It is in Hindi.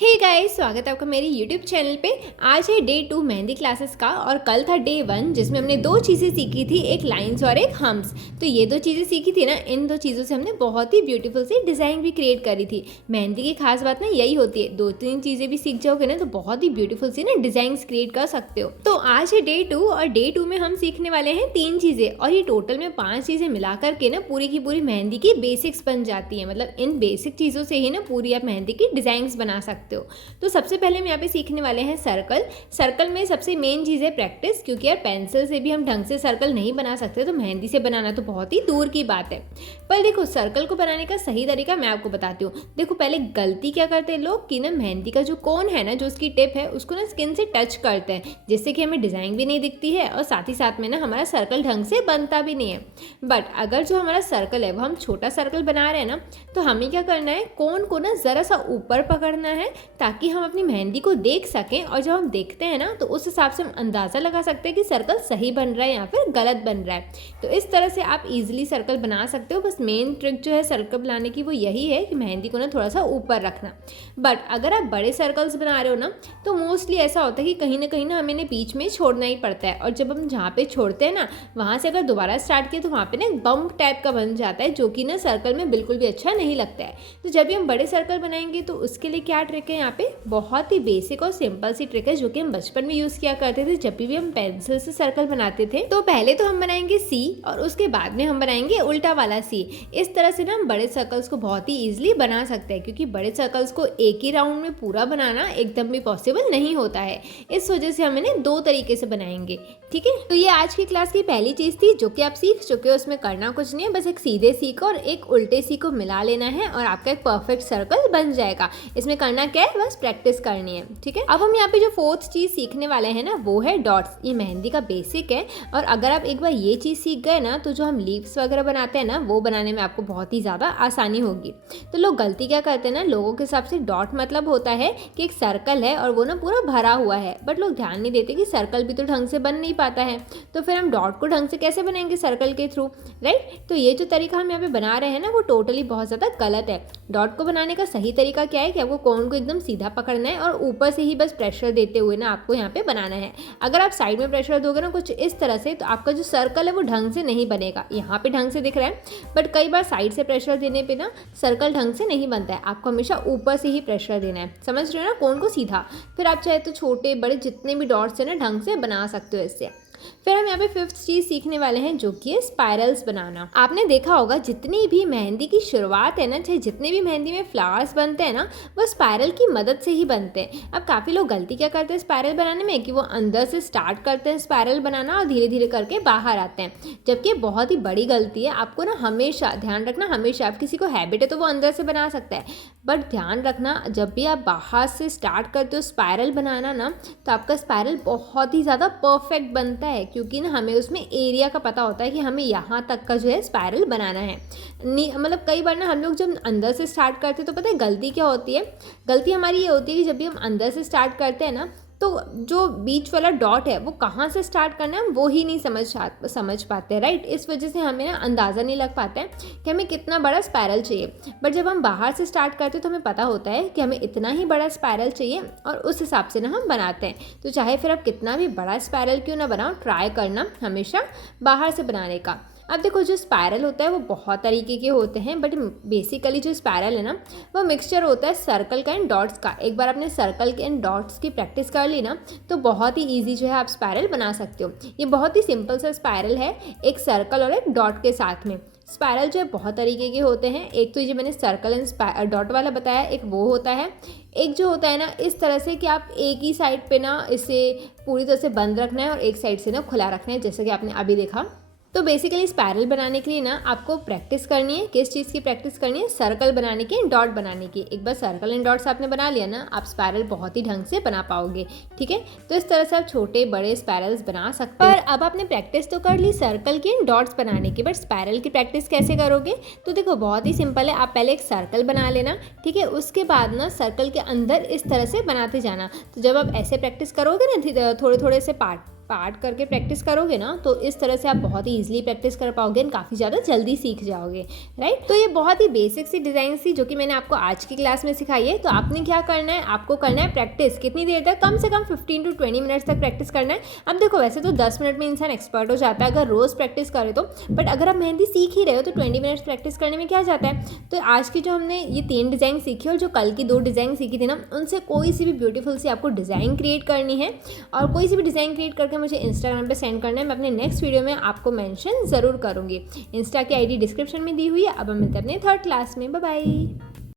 हे गाइस, स्वागत है आपका मेरे YouTube चैनल पे। आज है डे 2 मेहंदी क्लासेस का और कल था डे 1 जिसमें हमने दो चीज़ें सीखी थी, एक लाइंस और एक हम्स। तो ये दो चीज़ें सीखी थी ना, इन दो चीज़ों से हमने बहुत ही ब्यूटीफुल सी डिज़ाइन भी क्रिएट करी थी। मेहंदी की खास बात ना यही होती है, दो तीन चीज़ें भी सीख जाओगे ना तो बहुत ही ब्यूटीफुल सी ना डिज़ाइन क्रिएट कर सकते हो। तो आज है डे 2 और डे 2 में हम सीखने वाले हैं 3 चीज़ें और ये टोटल में 5 चीज़ें मिला करके ना पूरी की पूरी मेहंदी की बेसिक्स बन जाती है। मतलब इन बेसिक चीज़ों से ही ना पूरी आप मेहंदी की डिज़ाइंस बना सकते हो। तो सबसे पहले हम यहाँ पे सीखने वाले हैं सर्कल। सर्कल में सबसे मेन चीज़ है प्रैक्टिस, क्योंकि यार पेंसिल से भी हम ढंग से सर्कल नहीं बना सकते तो मेहंदी से बनाना तो बहुत ही दूर की बात है। पर देखो, सर्कल को बनाने का सही तरीका मैं आपको बताती हूँ। देखो, पहले गलती क्या करते हैं लोग कि ना मेहंदी का जो कोन है ना, जो उसकी टिप है, उसको ना स्किन से टच करते हैं, जिससे कि हमें डिज़ाइन भी नहीं दिखती है और साथ ही साथ में ना हमारा सर्कल ढंग से बनता भी नहीं है। बट अगर जो हमारा सर्कल है वो हम छोटा सर्कल बना रहे हैं ना, तो हमें क्या करना है, कोन को ना ज़रा सा ऊपर पकड़ना है ताकि हम अपनी मेहंदी को देख सकें। और जब हम देखते हैं ना तो उस हिसाब से हम अंदाज़ा लगा सकते हैं कि सर्कल सही बन रहा है या फिर गलत बन रहा है। तो इस तरह से आप इजीली सर्कल बना सकते हो। बस मेन ट्रिक जो है सर्कल बनाने की वो यही है कि मेहंदी को ना थोड़ा सा ऊपर रखना। बट अगर आप बड़े सर्कल्स बना रहे हो ना, तो मोस्टली ऐसा होता है कि कहीं ना हमें बीच में छोड़ना ही पड़ता है। और जब हम जहाँ पे छोड़ते हैं ना, वहाँ से अगर दोबारा स्टार्ट किया तो वहाँ पे ना एक बम्प टाइप का बन जाता है, जो कि ना सर्कल में बिल्कुल भी अच्छा नहीं लगता है। तो जब भी हम बड़े सर्कल बनाएंगे तो उसके लिए क्या ट्रिक है, यहाँ पे बहुत ही बेसिक और सिंपल सी ट्रिक है जो कि हम बचपन में यूज किया करते थे। जब भी हम पेंसिल से सर्कल बनाते थे तो पहले तो हम बनाएंगे सी और उसके बाद में हम बनाएंगे उल्टा वाला सी। इस तरह से ना हम बड़े सर्कल्स को बहुत ही इजीली बना सकते हैं, क्योंकि बड़े सर्कल्स को एक ही राउंड में पूरा बनाना एकदम भी पॉसिबल नहीं होता है। इस वजह से हम इन्हें दो तरीके से बनाएंगे। ठीक है, तो ये आज की क्लास की पहली चीज थी जो कि आप सीख चुके हो। उसमें करना कुछ नहीं है, बस एक सीधे सी को और एक उल्टे सी को मिला लेना है और आपका एक परफेक्ट सर्कल बन जाएगा। इसमें करना क्या है, बस प्रैक्टिस करनी है। ठीक है, अब हम यहाँ पे जो फोर्थ चीज सीखने वाले हैं ना, वो है डॉट्स। ये मेहंदी का बेसिक है और अगर आप एक बार ये चीज सीख गए ना, तो जो हम लीव्स वगैरह बनाते हैं ना, वो बनाने में आपको बहुत ही ज्यादा आसानी होगी। तो लोग गलती क्या करते हैं ना, लोगों के हिसाब से डॉट मतलब होता है कि एक सर्कल है और वो ना पूरा भरा हुआ है। बट लोग ध्यान नहीं देते कि सर्कल भी तो ढंग से बन नहीं पाता है, तो फिर हम डॉट को ढंग से कैसे बनाएंगे सर्कल के थ्रू, राइट। तो ये जो तरीका हम यहाँ पे बना रहे हैं ना, वो टोटली बहुत ज्यादा गलत है। डॉट को बनाने का सही तरीका क्या है कि आपको कोन को एकदम सीधा पकड़ना है और ऊपर से ही बस प्रेशर देते हुए ना आपको यहाँ पे बनाना है। अगर आप साइड में प्रेशर दोगे ना कुछ इस तरह से, तो आपका जो सर्कल है वो ढंग से नहीं बनेगा। यहाँ पे ढंग से दिख रहा है, बट कई बार साइड से प्रेशर देने पे ना सर्कल ढंग से नहीं बनता है। आपको हमेशा ऊपर से ही प्रेशर देना है, समझ रहे हो ना, कोन को सीधा। फिर आप चाहे तो छोटे बड़े जितने भी डॉट्स है ना, ढंग से बना सकते हो इससे। फिर हम यहाँ पे फिफ्थ चीज सीखने वाले हैं जो कि है स्पाइरल्स बनाना। आपने देखा होगा जितनी भी मेहंदी की शुरुआत है ना, चाहे जितने भी मेहंदी में फ्लावर्स बनते हैं ना, वो स्पाइरल की मदद से ही बनते हैं। अब काफी लोग गलती क्या करते हैं स्पाइरल बनाने में, कि वो अंदर से स्टार्ट करते हैं स्पाइरल बनाना और धीरे धीरे करके बाहर आते हैं, जबकि बहुत ही बड़ी गलती है। आपको ना हमेशा ध्यान रखना, हमेशा आप किसी को हैबिट है तो वो अंदर से बना सकता है, बट ध्यान रखना जब भी आप बाहर से स्टार्ट करते हो स्पाइरल बनाना ना, तो आपका स्पाइरल बहुत ही ज़्यादा परफेक्ट बनता है, क्योंकि ना हमें उसमें एरिया का पता होता है कि हमें यहाँ तक का जो है स्पाइरल बनाना है। मतलब कई बार ना हम लोग जब अंदर से स्टार्ट करते हैं तो पता है गलती क्या होती है, गलती हमारी ये होती है कि जब भी हम अंदर से स्टार्ट करते हैं ना, तो जो बीच वाला डॉट है वो कहाँ से स्टार्ट करना है हम वो ही नहीं समझ पाते, राइट। इस वजह से हमें ना अंदाज़ा नहीं लग पाता है कि हमें कितना बड़ा स्पाइरल चाहिए। बट जब हम बाहर से स्टार्ट करते हैं तो हमें पता होता है कि हमें इतना ही बड़ा स्पाइरल चाहिए और उस हिसाब से ना हम बनाते हैं। तो चाहे फिर आप कितना भी बड़ा स्पाइरल क्यों ना बनाओ, ट्राई करना हमेशा बाहर से बनाने का। अब देखो, जो स्पाइरल होता है वो बहुत तरीके के होते हैं, बट बेसिकली जो स्पाइरल है ना, वो मिक्सचर होता है सर्कल का एंड डॉट्स का। एक बार आपने सर्कल के एंड डॉट्स की प्रैक्टिस कर ली ना, तो बहुत ही इजी जो है आप स्पाइरल बना सकते हो। ये बहुत ही सिंपल सा स्पाइरल है, एक सर्कल और एक डॉट के साथ में। स्पाइरल जो है बहुत तरीके के होते हैं। एक तो ये मैंने सर्कल एंड डॉट वाला बताया, एक वो होता है। एक जो होता है ना इस तरह से कि आप एक ही साइड पे ना इसे पूरी तरह से बंद रखना है और एक साइड से ना खुला रखना है, जैसे कि आपने अभी देखा। तो बेसिकली स्पाइरल बनाने के लिए ना आपको प्रैक्टिस करनी है। किस चीज़ की प्रैक्टिस करनी है, सर्कल बनाने की, डॉट बनाने की। एक बार सर्कल एंड डॉट्स आपने बना लिया ना, आप स्पाइरल बहुत ही ढंग से बना पाओगे। ठीक है, तो इस तरह से आप छोटे बड़े स्पाइरल्स बना सकते हो। पर अब आपने प्रैक्टिस तो कर ली सर्कल की एंड डॉट्स बनाने की, बट स्पाइरल की प्रैक्टिस कैसे करोगे, तो देखो बहुत ही सिंपल है। आप पहले एक सर्कल बना लेना, ठीक है, उसके बाद ना सर्कल के अंदर इस तरह से बनाते जाना। तो जब आप ऐसे प्रैक्टिस करोगे ना थोड़े थोड़े से पार्ट, पार्ट करके प्रैक्टिस करोगे ना तो इस तरह से आप बहुत ही ईजिली प्रैक्टिस कर पाओगे एंड काफ़ी ज़्यादा जल्दी सीख जाओगे, राइट। तो ये बहुत ही बेसिक सी डिज़ाइन थी जो कि मैंने आपको आज की क्लास में सिखाई है। तो आपने क्या करना है, आपको करना है प्रैक्टिस। कितनी देर तक? कम से कम 15 to 20 मिनट्स तक प्रैक्टिस करना है। अब देखो वैसे तो 10 मिनट में इंसान एक्सपर्ट हो जाता है अगर रोज़ प्रैक्टिस करे तो, बट अगर आप मेहंदी सीख ही रहे हो तो 20 मिनट्स प्रैक्टिस करने में क्या जाता है। तो आज की जो हमने ये 3 डिज़ाइन सीखी और जो कल की 2 डिज़ाइन सीखी थी ना, उनसे कोई सी भी ब्यूटीफुल सी आपको डिज़ाइन क्रिएट करनी है और कोई सी भी डिज़ाइन क्रिएट करके मुझे इंस्टाग्राम पे सेंड करना है। मैं अपने नेक्स्ट वीडियो में आपको मेंशन ज़रूर करूँगी। इंस्टा की आईडी डिस्क्रिप्शन में दी हुई है। अब हम मिलते हैं अपने थर्ड क्लास में। Bye bye.